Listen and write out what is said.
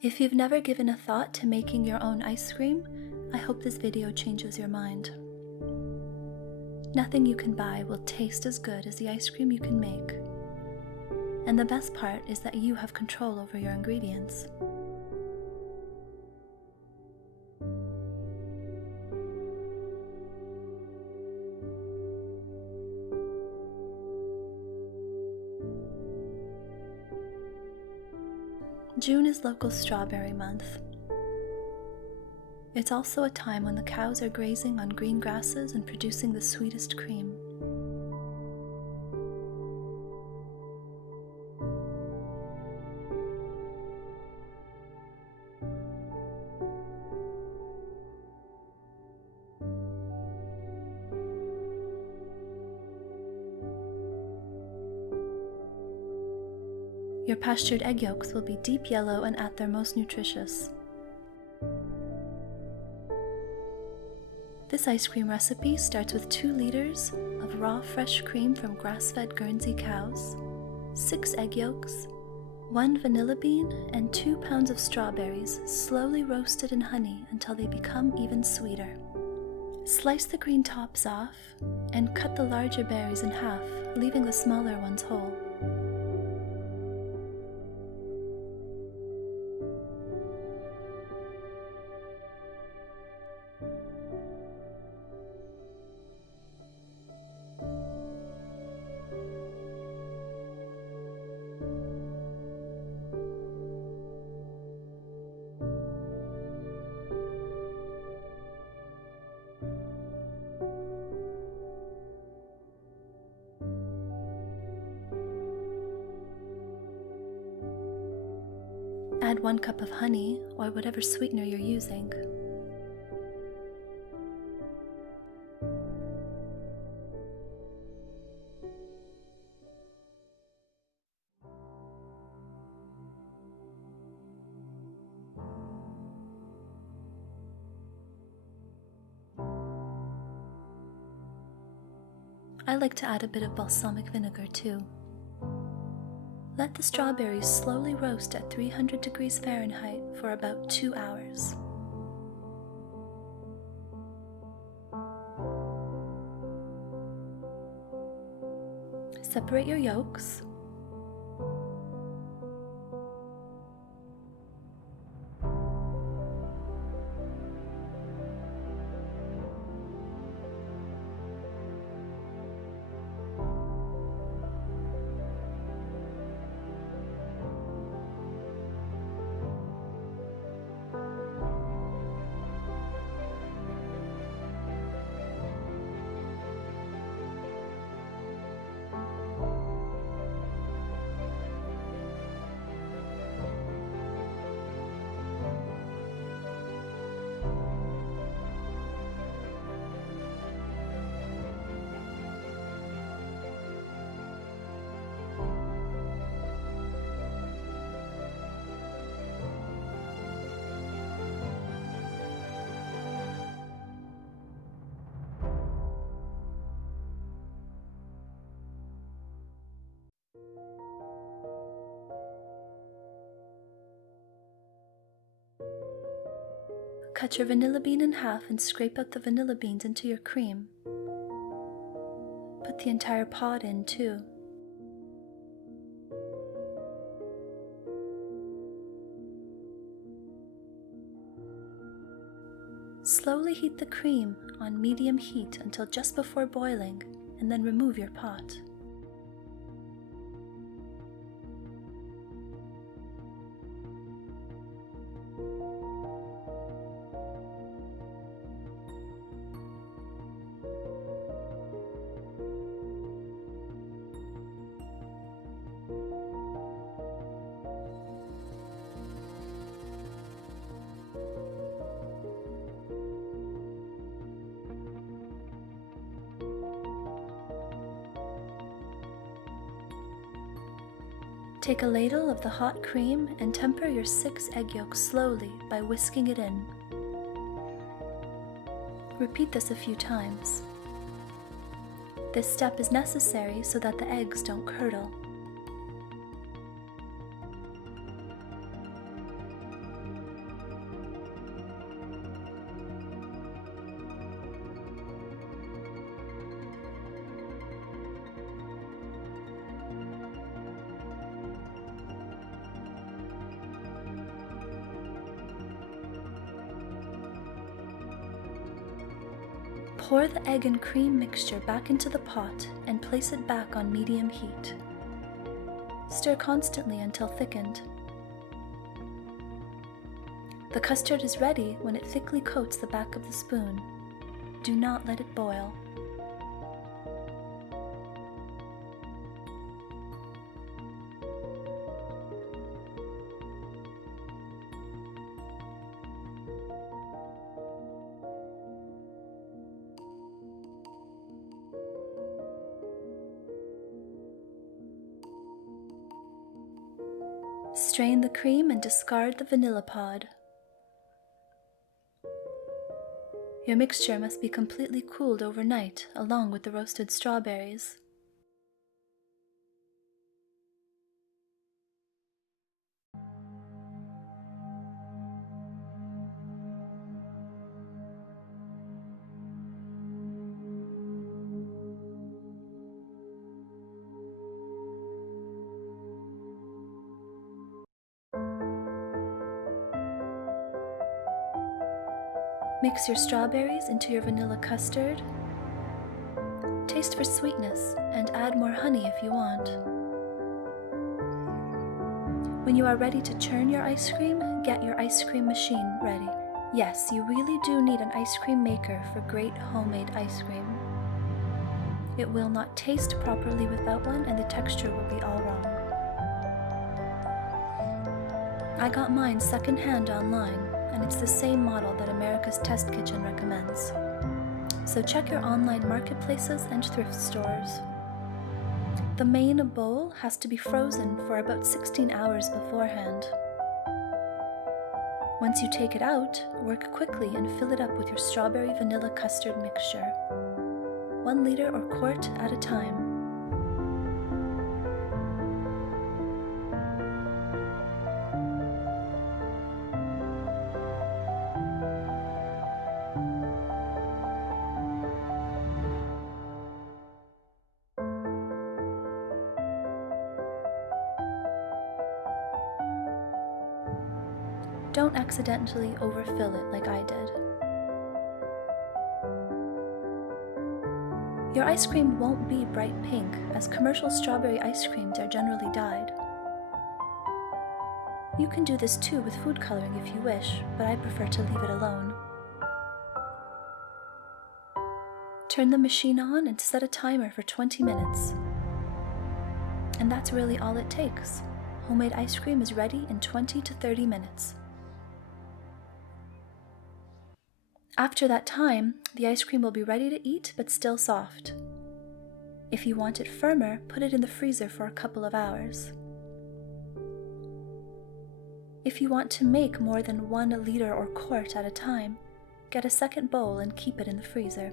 If you've never given a thought to making your own ice cream, I hope this video changes your mind. Nothing you can buy will taste as good as the ice cream you can make. And the best part is that you have control over your ingredients. June is local strawberry month. It's also a time when the cows are grazing on green grasses and producing the sweetest cream. Your pastured egg yolks will be deep yellow and at their most nutritious. This ice cream recipe starts with 2 liters of raw fresh cream from grass-fed Guernsey cows, 6 egg yolks, 1 vanilla bean, and 2 pounds of strawberries slowly roasted in honey until they become even sweeter. Slice the green tops off and cut the larger berries in half, leaving the smaller ones whole. Add 1 cup of honey or whatever sweetener you're using. I like to add a bit of balsamic vinegar too. Let the strawberries slowly roast at 300 degrees Fahrenheit for about 2 hours. Separate your yolks. Cut your vanilla bean in half and scrape out the vanilla beans into your cream. Put the entire pod in too. Slowly heat the cream on medium heat until just before boiling, and then remove your pot. Take a ladle of the hot cream and temper your 6 egg yolks slowly by whisking it in. Repeat this a few times. This step is necessary so that the eggs don't curdle. Pour the egg and cream mixture back into the pot and place it back on medium heat. Stir constantly until thickened. The custard is ready when it thickly coats the back of the spoon. Do not let it boil. Strain the cream and discard the vanilla pod. Your mixture must be completely cooled overnight along with the roasted strawberries. Mix your strawberries into your vanilla custard. Taste for sweetness and add more honey if you want. When you are ready to churn your ice cream, get your ice cream machine ready. Yes, you really do need an ice cream maker for great homemade ice cream. It will not taste properly without one, and the texture will be all wrong. I got mine secondhand online, and it's the same model that America's Test Kitchen recommends. So check your online marketplaces and thrift stores. The main bowl has to be frozen for about 16 hours beforehand. Once you take it out, work quickly and fill it up with your strawberry vanilla custard mixture, 1 liter or quart at a time. Don't accidentally overfill it like I did. Your ice cream won't be bright pink, as commercial strawberry ice creams are generally dyed. You can do this too with food coloring if you wish, but I prefer to leave it alone. Turn the machine on and set a timer for 20 minutes. And that's really all it takes. Homemade ice cream is ready in 20 to 30 minutes. After that time, the ice cream will be ready to eat but still soft. If you want it firmer, put it in the freezer for a couple of hours. If you want to make more than 1 liter or quart at a time, get a second bowl and keep it in the freezer.